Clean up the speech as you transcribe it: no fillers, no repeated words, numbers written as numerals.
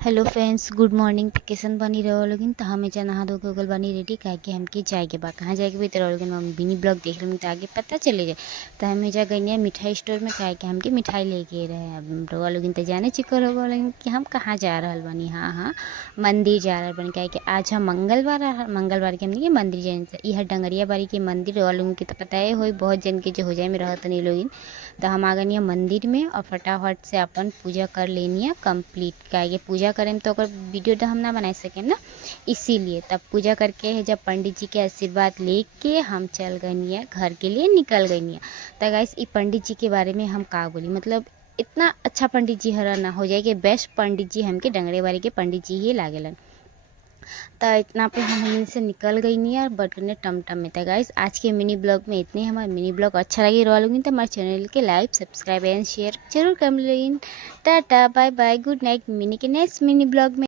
Hello friends, good morning. तो कैसन बनी रहो लोगिन। तो हमें जा नहा धो के गल बनी रेडी काहे कि हमके जाए के बा। कहाँ जाए के भी तो लोगिन हम बिनी ब्लॉग देख लेंगे तो आगे पता चले जाए। तो हमें जा गई मिठाई स्टोर में काहे कि हमके मिठाई लेके रहे। अब रहो लोगिन तो जाने चुके हो लोगिन कि हम कहाँ जा रहल बनी। हाँ हाँ, मंदिर जा रहल बनी काहे कि आज हम मंगलवार के हमने मंदिर जाए। यह डंगरिया बाड़ी के मंदिर रहो लोगन के तो पता है हो बहुत जन के जो हो जाए में रहत नहीं लोगिन। तो हम आ गए मंदिर में और फटाफट से अपन पूजा कर लेनी है कंप्लीट। काहे पूजा करें तो वीडियो तो हम ना बना सकें ना, इसीलिए तब पूजा करके जब पंडित जी के आशीर्वाद लेके हम चल गई है घर के लिए निकल गई है। तो गाइस ई पंडित जी के बारे में हम का बोली, मतलब इतना अच्छा पंडित जी हरा ना हो जाए कि बेस्ट पंडित जी हमके डंगरेबाड़ी के पंडित जी ही लागेलन। तो इतना पे हम इनसे निकल गई नहीं यार बटने टमटम में। था गाइस आज के मिनी ब्लॉग में इतने। हमारा मिनी ब्लॉग अच्छा लगे रोलूंगी तो हमारे चैनल के लाइक सब्सक्राइब एंड शेयर जरूर कर लें। Tata bye bye, good night. Mini के नेक्स्ट मिनी ब्लॉग में